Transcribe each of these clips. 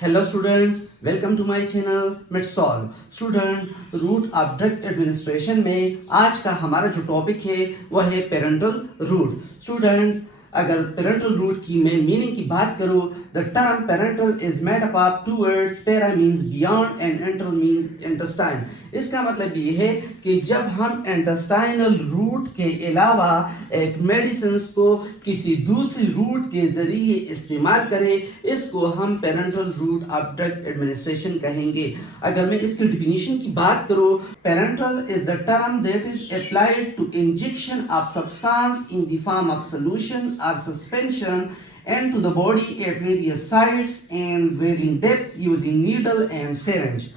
Hello students, welcome to my channel MedSolve. Student route of drug administration में आज का हमारा जो टॉपिक है वह है पेरेंटल रूट. स्टूडेंट्स, अगर पेरेंटल रूट की मैं मीनिंग की बात करूं, the term parenteral is made up of two words. Para means beyond and enteral means intestine. इसका मतलब ये है कि जब हम इंटेस्टाइनल रूट के अलावा एक मेडिसिन को किसी दूसरी रूट के जरिए इस्तेमाल करें, इसको हम parenteral route of drug administration कहेंगे. अगर मैं इसकी डिफिनीशन की बात करूं, parenteral is the term that is applied to injection of substance in the form of solution or suspension and to the body at various sites and varying depth using needle and syringe.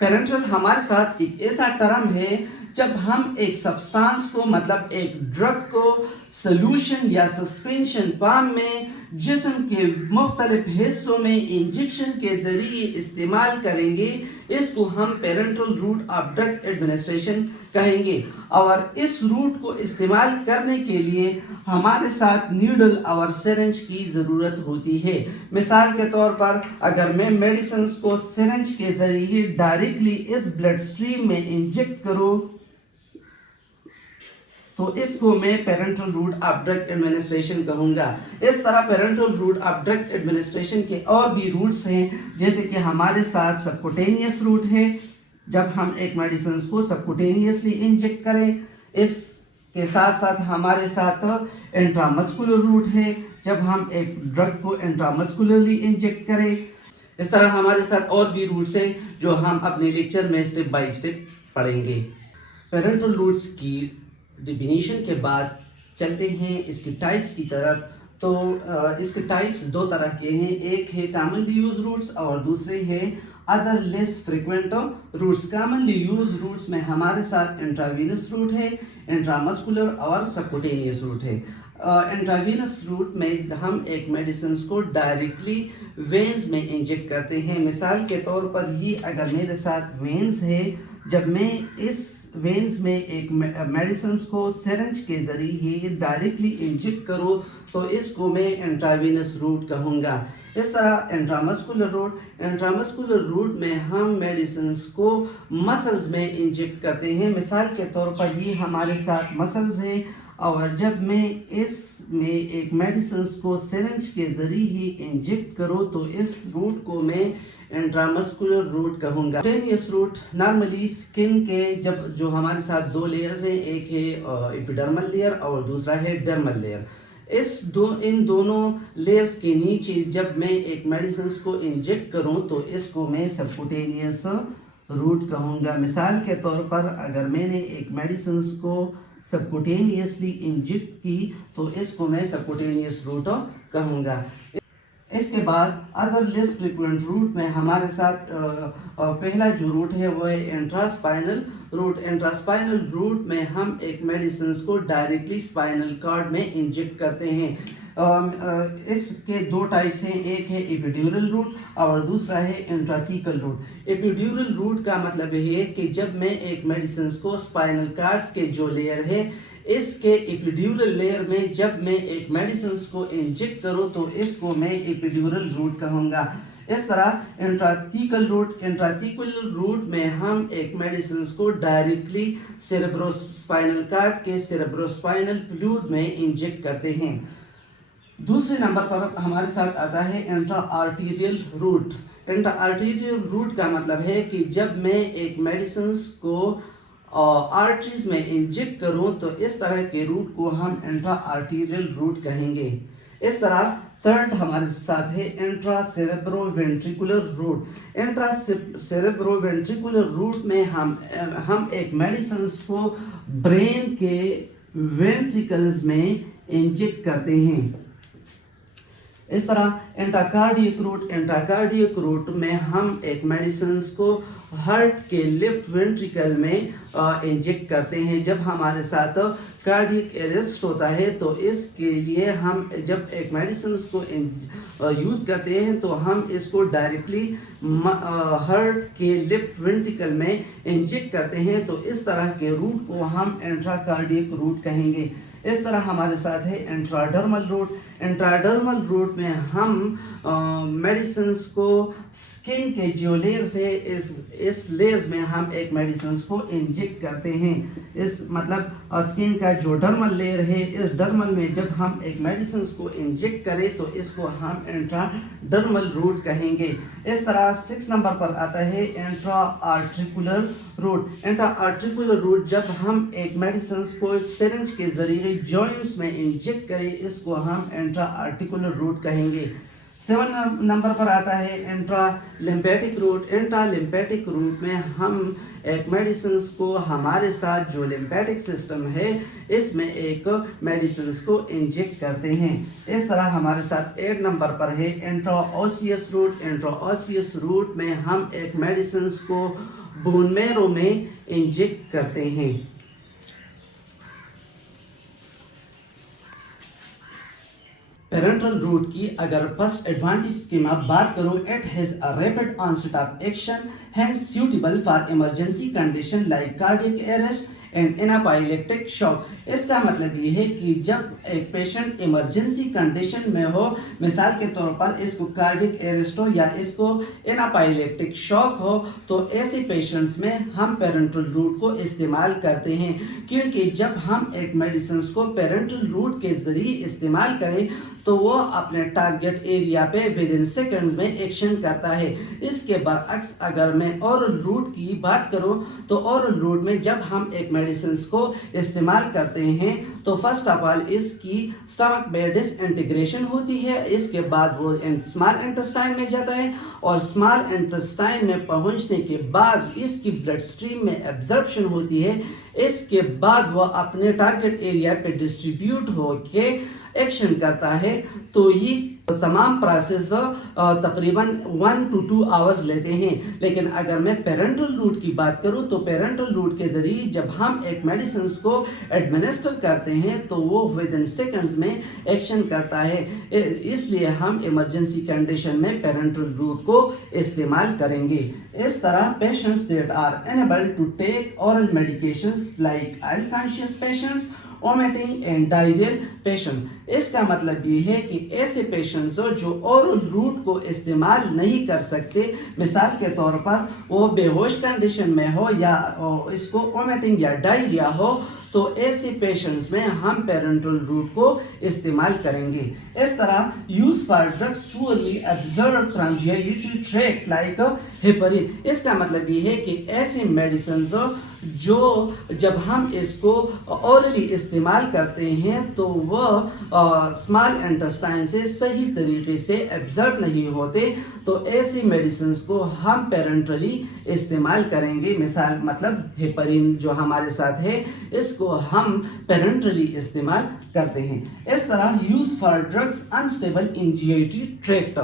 Parental हमारे साथ एक ऐसा term है जब हम एक substance को मतलब एक ड्रग को सोल्यूशन या सस्पेंशन फॉर्म में जिस्म के मुख्तलिफ हिस्सों में इंजेक्शन के जरिए इस्तेमाल करेंगे, इसको हम parenteral route of drug administration कहेंगे. और इस रूट को इस्तेमाल करने के लिए हमारे साथ नीडल और सिरिंज की ज़रूरत होती है. मिसाल के तौर पर अगर मैं मेडिसिन को सिरिंज के ज़रिए डायरेक्टली इस ब्लड स्ट्रीम में इंजेक्ट करूँ तो इसको मैं parenteral route of drug administration कहूँगा. इस तरह parenteral route of drug administration के और भी रूट्स हैं, जैसे कि हमारे साथ सबकुटेनियस रूट है, जब हम एक मेडिसिन को सबकुटेनियसली इंजेक्ट करें. इसके साथ साथ हमारे साथ इंट्रामस्कुलर रूट है, जब हम एक ड्रग को इंट्रामस्कुलरली इंजेक्ट करें. इस तरह हमारे साथ और भी रूट्स हैं जो हम अपने लेक्चर में स्टेप बाय स्टेप पढ़ेंगे. पेरेंटल रूट्स की डिफिनीशन के बाद चलते हैं इसकी टाइप्स की तरफ. तो इसके टाइप्स दो तरह के हैं, एक है कॉमनली यूज रूट्स और दूसरे है other less frequent routes. Commonly use routes में हमारे साथ इंट्रावीनस रूट है, इंट्रामस्कुलर और सबकुटेनियस रूट है. इंट्रावीनस रूट में हम एक मेडिसिन को डायरेक्टली वेन्स में इंजेक्ट करते हैं. मिसाल के तौर पर ये अगर मेरे साथ वेन्स है, जब मैं इस वेन्स में एक मेडिसिन को सिरिंज के जरिए डायरेक्टली इंजेक्ट करूँ तो इसको मैं इंट्रावीनस रूट कहूँगा. इस तरह इंट्रामस्कुलर रूट में हम मेडिसिन को मसल्स में इंजेक्ट करते हैं. मिसाल के तौर पर ये हमारे साथ मसल्स हैं और जब मैं इसमें एक मेडिसिन को सिरिंज के जरिए इंजेक्ट करूँ तो इस रूट को मैं इंट्रामस्कुलर रूट कहूँगा. सबकुटेनियस रूट नॉर्मली स्किन के जब जो हमारे साथ दो लेयर्स हैं, एक है एपिडर्मल लेयर और दूसरा है डर्मल लेयर. इन दोनों लेयर्स के नीचे जब मैं एक मेडिसिन को इंजेक्ट करूं तो इसको मैं सबकुटेनियस रूट कहूँगा. मिसाल के तौर पर अगर मैंने एक मेडिसिन को सबकुटेनियसली इंजेक्ट की तो इसको मैं सबकुटेनियस रूट कहूँगा. इसके बाद अदर लेस फ्रीक्वेंट रूट में हमारे साथ पहला जो रूट है वो है इंट्रास्पाइनल रूट. इंट्रास्पाइनल रूट में हम एक मेडिसिन को डायरेक्टली स्पाइनल कॉर्ड में इंजेक्ट करते हैं. इसके दो टाइप्स हैं, एक है एपिड्यूरल रूट और दूसरा है इंट्राथीकल रूट. एपिड्यूरल रूट का मतलब है कि जब मैं एक मेडिसिन को स्पाइनल कॉर्ड्स के जो लेयर है इसके एपिड्यूरल लेयर में जब मैं एक मेडिसिन को इंजेक्ट करूं तो इसको मैं एपिड्यूरल रूट कहूँगा. इस तरह इंट्राथीकल रूट में हम एक मेडिसिन को डायरेक्टली सेरेब्रोस्पाइनल कॉर्ड के सेरेब्रोस्पाइनल फ्लूइड में इंजेक्ट करते हैं. दूसरे नंबर पर हमारे साथ आता है intra arterial route. Intra arterial route का मतलब है कि जब मैं एक मेडिसिन को आर्टरीज में इंजेक्ट करूं तो इस तरह के रूट को हम इंट्रा आर्टीरियल रूट कहेंगे. इस तरह थर्ड हमारे साथ है इंट्रा सेरेब्रोवेंट्रिकुलर रूट. इंट्रा सेरेब्रोवेंट्रिकुलर रूट में हम एक मेडिसिन को ब्रेन के वेंट्रिकल्स में इंजेक्ट करते हैं. इस तरह इंट्राकार्डियक रूट में हम एक मेडिसिन को हार्ट के लेफ्ट वेंट्रिकल में इंजेक्ट करते हैं. जब हमारे साथ कार्डियक अरेस्ट होता है तो इसके लिए हम जब एक मेडिसिन को यूज़ करते हैं तो हम इसको डायरेक्टली हार्ट के लेफ्ट वेंट्रिकल में इंजेक्ट करते हैं. तो इस तरह के रूट को हम इंट्राकार्डियक रूट कहेंगे. इस तरह हमारे साथ है इंट्राडर्मल रूट. इंट्राडर्मल रूट में हम मेडिसिन को स्किन के जो लेयर्स है इस लेयर्स में हम एक मेडिसिन को इंजेक्ट करते हैं। इस मतलब स्किन का जो डर्मल लेयर है इस डर्मल में जब हम एक मेडिसिन को इंजेक्ट करें तो इसको हम इंट्राडर्मल रूट कहेंगे। इस तरह 6 नंबर पर आता है intra articular route. Intra articular route जब हम एक मेडिसिन को सिरिंज के जरिए जॉइंट्स में इंजेक्ट करें इसको हम इंट्रा आर्टिकुलर रूट कहेंगे। 7 नंबर पर आता है intra lymphatic route. Intra lymphatic route में हम एक मेडिसिन को हमारे साथ जो लिम्फेटिक सिस्टम है इसमें एक मेडिसिन को इंजेक्ट करते हैं। इस तरह हमारे साथ 8 नंबर पर है intra osseous route. Intra osseous route में हम एक मेडिसिन को बोन मैरो में इंजेक्ट करते हैं। पेरेंट्रल रूट की अगर फर्स्ट एडवांटेज की मैं बात करूं, it has a rapid onset of action, hence suitable for emergency condition like cardiac arrest and anaphylactic shock. इसका मतलब ये है कि जब एक पेशेंट इमरजेंसी कंडीशन में हो, मिसाल के तौर पर इसको कार्डियक अरेस्ट हो या इसको एनाफाइलेक्टिक शॉक हो, तो ऐसे पेशेंट्स में हम पेरेंट्रल रूट को इस्तेमाल करते हैं, क्योंकि जब हम एक मेडिसिन को पेरेंट्रल रूट के जरिए इस्तेमाल करें तो वो अपने टारगेट एरिया पे विद इन सेकेंड्स में एक्शन करता है। इसके बरअक्स अगर मैं ओरल रूट की बात करूं तो ओरल रूट में जब हम एक मेडिसिन को इस्तेमाल करते हैं तो फर्स्ट ऑफ ऑल इसकी स्टमक में डिसइंटीग्रेशन होती है, इसके बाद वो स्मॉल इंटेस्टाइन में जाता है और स्मॉल इंटेस्टाइन में पहुंचने के बाद इसकी ब्लड स्ट्रीम में एब्जॉर्प्शन होती है। इसके बाद वो अपने टारगेट एरिया पे डिस्ट्रीब्यूट होके एक्शन करता है। तो ये तमाम प्रोसेस तकरीबन 1 to 2 आवर्स लेते हैं। लेकिन अगर मैं पेरेंट्रल रूट की बात करूं तो पेरेंट्रल रूट के जरिए जब हम एक मेडिसिन को एडमिनिस्टर करते हैं तो वो विद इन सेकेंड्स में एक्शन करता है। इसलिए हम इमरजेंसी कंडीशन में पेरेंट्रल रूट को इस्तेमाल करेंगे। इस तरह patients that are unable to take oral medications like unconscious patients, vomiting and diarrhoeal patient. इसका मतलब ये है कि ऐसे पेशेंट्स हो जो ओरल रूट को इस्तेमाल नहीं कर सकते, मिसाल के तौर पर वो बेहोश कंडीशन में हो या इसको वोमिटिंग या डायरिया हो, तो ऐसे पेशेंट्स में हम पेरेंट्रल रूट को इस्तेमाल करेंगे। इस तरह use for drugs poorly absorbed from GIT tract like heparin. इसका मतलब ये है कि ऐसे मेडिसिन जो जब हम इसको ओरली इस्तेमाल करते हैं तो वह स्मॉल इंटेस्टाइन से सही तरीके से एब्जॉर्ब नहीं होते, तो ऐसी मेडिसिन को हम पेरेंट्रली इस्तेमाल करेंगे। मिसाल मतलब हेपरिन जो हमारे साथ है इसको हम पेरेंट्रली इस्तेमाल करते हैं। इस तरह use for drugs unstable in GIT tract.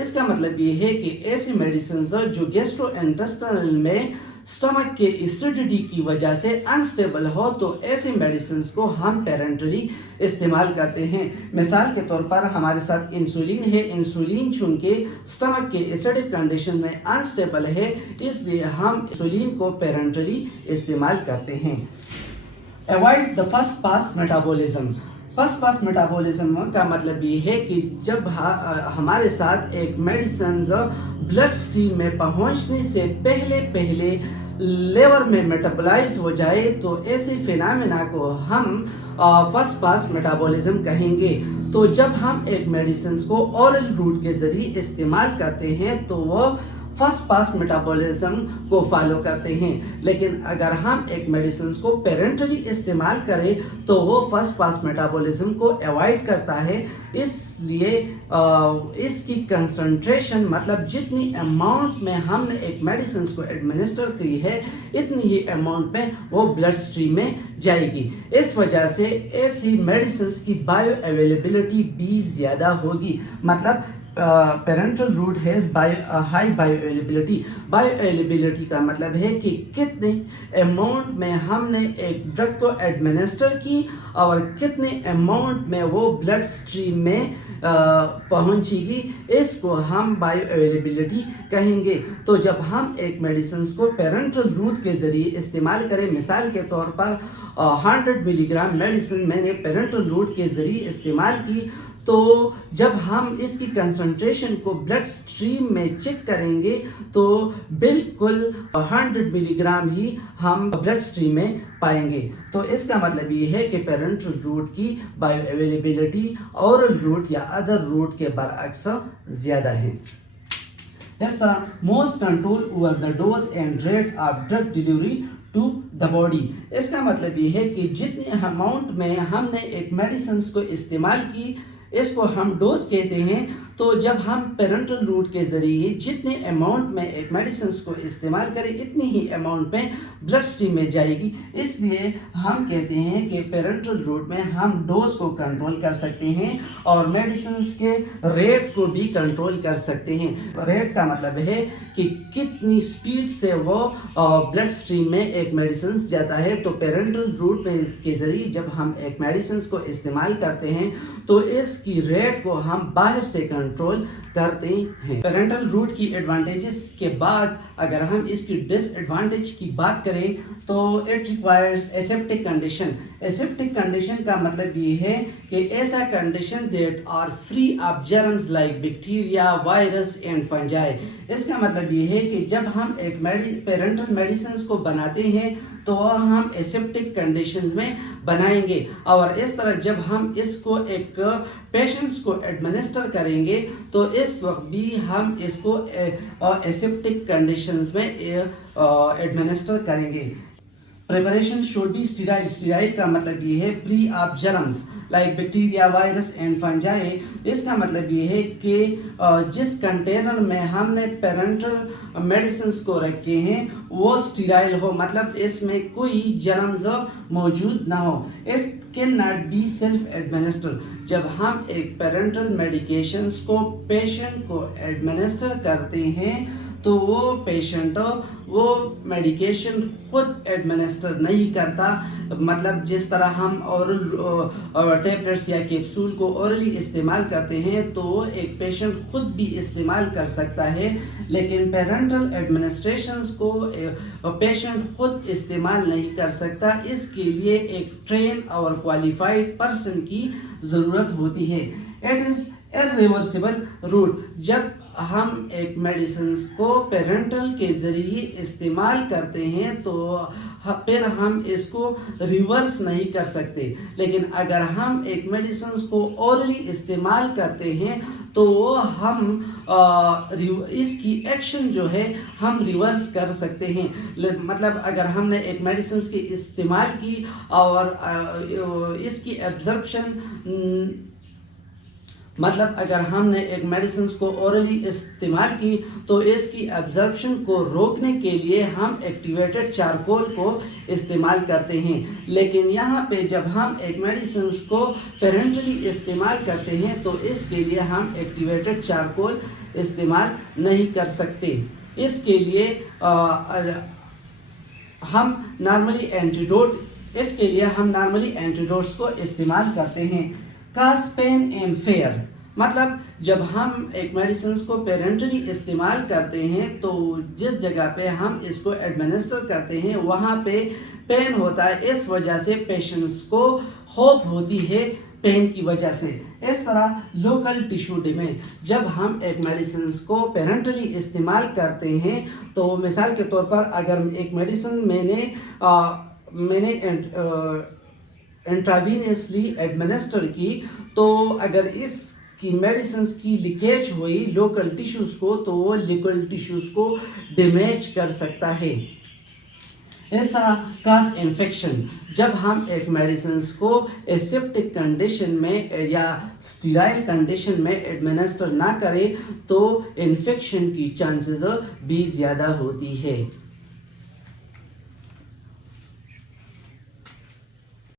इसका मतलब ये है कि ऐसी मेडिसिन जो गैस्ट्रोइंटेस्टाइनल में स्टमक के एसिडिटी की वजह से अनस्टेबल हो तो ऐसे मेडिसिन को हम पेरेंट्रली इस्तेमाल करते हैं। मिसाल के तौर पर हमारे साथ इंसुलिन है, इंसुलिन चूंकि स्टमक के एसिडिक कंडीशन में अनस्टेबल है इसलिए हम इंसुलिन को पेरेंट्रली इस्तेमाल करते हैं। Avoid the first pass metabolism. First pass metabolism का मतलब ये है कि जब हमारे साथ एक मेडिसिन ब्लड स्ट्रीम में पहुंचने से पहले लेवर में मेटाबोलाइज हो जाए तो ऐसे फिनोमेना को हम फर्स्ट पास मेटाबॉलिज्म कहेंगे। तो जब हम एक मेडिसिन को ओरल रूट के जरिए इस्तेमाल करते हैं तो वो फर्स्ट पास मेटाबॉलिज्म को फॉलो करते हैं, लेकिन अगर हम एक मेडिसिन को पेरेंट्रली इस्तेमाल करें तो वो फर्स्ट पास मेटाबॉलिज्म को अवॉइड करता है। इसलिए इसकी कंसंट्रेशन मतलब जितनी अमाउंट में हमने एक मेडिसिन को एडमिनिस्टर की है इतनी ही अमाउंट में वो ब्लड स्ट्रीम में जाएगी। इस वजह से ऐसी मेडिसिन की बायो अवेलेबिलिटी भी ज़्यादा होगी। मतलब parenteral route has high bioavailability. Bioavailability का मतलब है कि कितने अमाउंट में हमने एक ड्रग को एडमिनिस्टर की और कितने अमाउंट में वो ब्लड स्ट्रीम में पहुंचेगी, इसको हम बायोअवेलेबिलिटी कहेंगे। तो जब हम एक मेडिसिन को पेरेंट्रल रूट के जरिए इस्तेमाल करें, मिसाल के तौर पर 100 मिलीग्राम मेडिसिन मैंने पेरेंट्रल रूट के जरिए इस्तेमाल की تو جب ہم اس کی کنسنٹریشن کو بلڈ سٹریم میں چیک کریں گے تو بالکل 100 ملی گرام ہی ہم بلڈ سٹریم میں پائیں گے. تو اس کا مطلب یہ ہے کہ پیرنٹل روٹ کی بایو اویلیبلٹی اورل روٹ یا ادر روٹ کے برعکس زیادہ ہے. اس طرح most control over the dose and rate of drug delivery to the body. اس کا مطلب یہ ہے کہ جتنے اماؤنٹ میں ہم نے ایک میڈیسنس کو استعمال کی اس کو ہم ڈوز کہتے ہیں. تو جب ہم پیرنٹل روٹ کے ذریعے جتنے اماؤنٹ میں ایک میڈیسنس کو استعمال کریں اتنی ہی اماؤنٹ میں بلڈ سٹریم میں جائے گی. اس لیے ہم کہتے ہیں کہ پیرنٹل روٹ میں ہم ڈوز کو کنٹرول کر سکتے ہیں اور میڈیسنس کے ریٹ کو بھی کنٹرول کر سکتے ہیں. ریٹ کا مطلب ہے کہ کتنی سپیڈ سے وہ بلڈ سٹریم میں ایک میڈیسنس جاتا ہے. تو پیرنٹل روٹ میں اس کے ذریعے جب ہم ایک میڈیسنس کو استعمال کرتے ہیں تو اس کی ریٹ کو ہم باہر سے کنٹرول کرتے ہیں. پیرنٹل روٹ کی ایڈوانٹیجز کے بعد اگر ہم اس کی ڈس ایڈوانٹیج کی بات کریں تو it requires aseptic condition. Aseptic condition کا مطلب یہ ہے کہ ایسا condition that are free of germs like bacteria virus and fungi. اس کا مطلب یہ ہے کہ جب ہم ایک پیرنٹل میڈیسنس کو بناتے ہیں تو ہم اسیپٹک کنڈیشنز میں بنائیں گے اور اس طرح جب ہم اس کو ایک پیشنٹس کو ایڈمنسٹر کریں گے تو اس وقت بھی ہم اس کو اسیپٹک کنڈیشنز میں ایڈمنسٹر کریں گے. Preparation should be sterile. Sterile کا مطلب یہ ہے free of germs like bacteria, virus and fungi. اس کا مطلب یہ ہے کہ جس کنٹینر میں ہم نے پیرنٹل میڈیسنس کو رکھے ہیں وہ اسٹیرائل ہو, مطلب اس میں کوئی جرمز موجود نہ ہو. It cannot be self-administered. جب ہم ایک پیرنٹل میڈیکیشنس کو پیشنٹ کو ایڈمنسٹر کرتے ہیں تو وہ پیشنٹ وہ میڈیکیشن خود ایڈمنسٹر نہیں کرتا, مطلب جس طرح ہم اورل ٹیبلٹس یا کیپسول کو اورلی استعمال کرتے ہیں تو وہ ایک پیشنٹ خود بھی استعمال کر سکتا ہے, لیکن پیرنٹل ایڈمنسٹریشنز کو پیشنٹ خود استعمال نہیں کر سکتا. اس کے لیے ایک ٹرین اور کوالیفائڈ پرسن کی ضرورت ہوتی ہے. It is irreversible route. جب ہم ایک میڈیسنس کو پیرنٹل کے ذریعے استعمال کرتے ہیں تو پھر ہم اس کو ریورس نہیں کر سکتے, لیکن اگر ہم ایک میڈیسنس کو اورلی استعمال کرتے ہیں تو وہ ہم اس کی ایکشن جو ہے ہم ریورس کر سکتے ہیں. مطلب اگر ہم نے ایک میڈیسنس کی استعمال کی اور اس کی ایبزرپشن اگر ہم نے ایک میڈیسنس کو اورلی استعمال کی تو اس کی ایبزرپشن کو روکنے کے لیے ہم ایکٹیویٹڈ چارکول کو استعمال کرتے ہیں, لیکن یہاں پہ جب ہم ایک میڈیسنس کو پیرنٹلی استعمال کرتے ہیں تو اس کے لیے ہم ایکٹیویٹڈ چارکول استعمال نہیں کر سکتے. اس کے لیے ہم نارملی اینٹیڈوٹس کو استعمال کرتے ہیں. کاز پین اینڈ فیئر, مطلب جب ہم ایک میڈیسنس کو پیرنٹلی استعمال کرتے ہیں تو جس جگہ پہ ہم اس کو ایڈمنسٹر کرتے ہیں وہاں پہ پین ہوتا ہے, اس وجہ سے پیشنٹس کو خوف ہوتی ہے پین کی وجہ سے. اس طرح لوکل ٹیشو ڈیمیج, جب ہم ایک میڈیسنس کو پیرنٹلی استعمال کرتے ہیں تو مثال کے طور پر اگر ایک میڈیسن میں نے انٹراوینسلی ایڈمنسٹر کی تو اگر اس کی میڈیسنس کی لیکیج ہوئی لوکل ٹیشوز کو تو وہ لوکل ٹیشوز کو ڈیمیج کر سکتا ہے. اس طرح کاز انفیکشن, جب ہم ایک میڈیسنس کو ایسیپٹک کنڈیشن میں یا اسٹیرائل کنڈیشن میں ایڈمنسٹر نہ کریں تو انفیکشن کی چانسز بھی زیادہ ہوتی ہے.